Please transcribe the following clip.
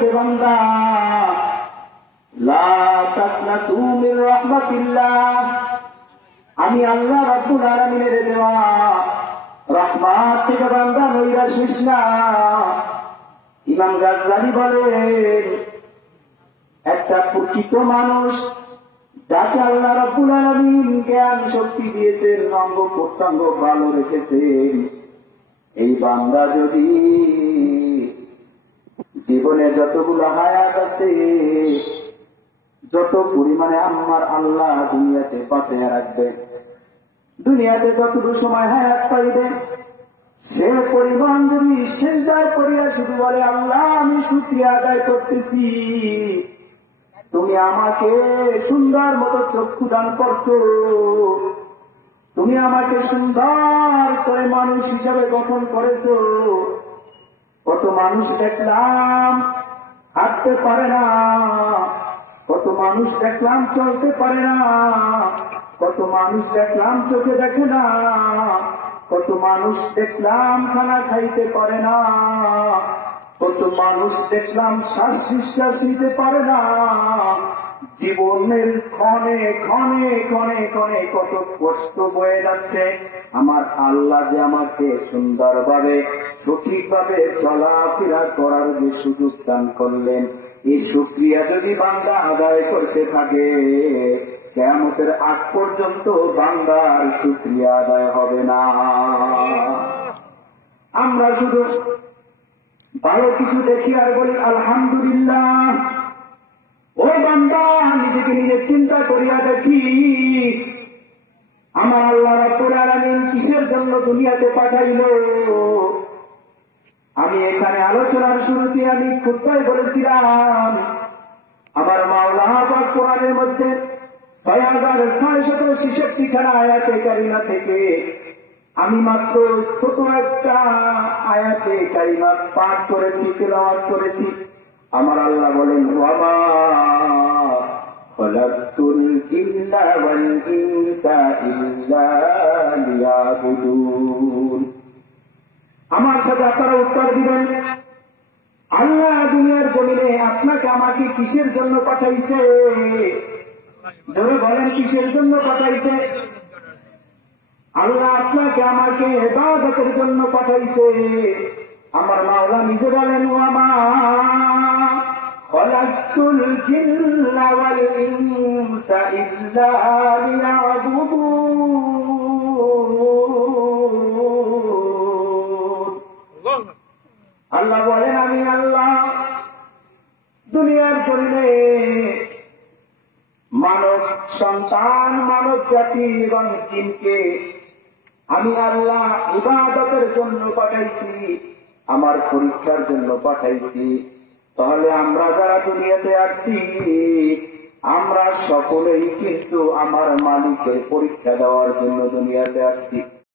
বলতেছে বান্দা লা তাকনাতু মির রাহমাতিল্লাহ, আমি আল্লাহ রাব্বুল আলামিনের দেওয়া রহমত থেকে বান্দা নৈরাশ হইস না। ইমাম গাজ্জালী বলেন একটা প্রকৃত মানুষ যাকে আল্লাহ রাব্বুল আলামিন জ্ঞান শক্তি দিয়েছেন, অঙ্গ প্রত্যঙ্গ ভালো রেখেছেন, এই বান্দা যদি জীবনে যতগুলো হায়াত আছে, যত পরিমাণে আমার আল্লাহ দুনিয়াতে বাঁচিয়ে রাখবে, দুনিয়াতে যতটুকু সময় হায়াত পাইবে, সে পরিমাণ যদি সিজদার করিয়া শুধু বলে আল্লাহ আমি শুকরিয়া আদায় করতেছি, তুমি আমাকে সুন্দর মতো চক্ষু দান করছো, তুমি আমাকে সুন্দর করে মানুষ হিসাবে গঠন করেছো। কত মানুষ দেখলাম হাঁটতে পারে না, কত মানুষ দেখলাম চলতে পারে না, কত মানুষ দেখলাম চোখে দেখে না, কত মানুষ দেখলাম খানা খাইতে পারে না, কত মানুষ দেখলাম শ্বাস নিঃশ্বাস নিতে পারে না। জীবনের ক্ষণে ক্ষণে ক্ষণে ক্ষণে কত কষ্ট বয়ে যাচ্ছে, আমার আল্লাহ যে আমাকে সুন্দরভাবে সঠিকভাবে চলাফেরা করার যে সুযোগ দান করলেন, এই শুকরিয়া যদি বান্দা আদায় করতে থাকে, কিয়ামতের আগ পর্যন্ত বান্দার শুকরিয়া আদায় হবে না। আমরা শুধু ভালো কিছু দেখি আর বলি আলহামদুলিল্লাহ। ও বান্দা, নিজেকে নিজে চিন্তা করিয়া দেখি আমার আল্লাহ রাব্বুল আলামিন কিসের জন্য দুনিয়াতে পাঠাইল। আমি এখানে আলোচনার শুরুতে আমি খুতবায় বলেছিলাম আমার মাওলা পাক কোরআনের মধ্যে ৬৬৬৬ খানা আয়াতে কারিমা থেকে আমি মাত্র ছোট একটা আয়াতে কারিমা পাঠ করেছি, তেলাওয়াত করেছি। আমার আল্লাহ বলেন ওয়ামা খালাকতুল জিন্না ওয়াল ইনসা ইল্লা লিয়াবুদুন। আমার সাথে আপনারা উত্তর দিবেন, আল্লাহ দুনিয়ার জমিনে আপনাকে আমাকে কিসের জন্য পাঠাইছে? জোরে বলেন, কিসের জন্য পাঠাইছে? আল্লাহ আপনাকে আমাকে ইবাদতের জন্য পাঠাইছে। আমার মাওলা নিজে বলেন ওয়ামা খালাকতুল জিন্না ওয়াল ইনসা ইল্লা লিয়াবুদুন। আল্লাহ বলেন আমি আল্লাহ দুনিয়ার জমিনে মানব সন্তান, মানব জাতি এবং জিনকে আমি আল্লাহ ইবাদতের জন্য পাঠাইছি, আমার পরীক্ষার জন্য পাঠাইছি। তাহলে আমরা যারা দুনিয়াতে আসছি, আমরা সকলেই কিন্তু আমার মালিকের পরীক্ষা দেওয়ার জন্য দুনিয়াতে আসছি।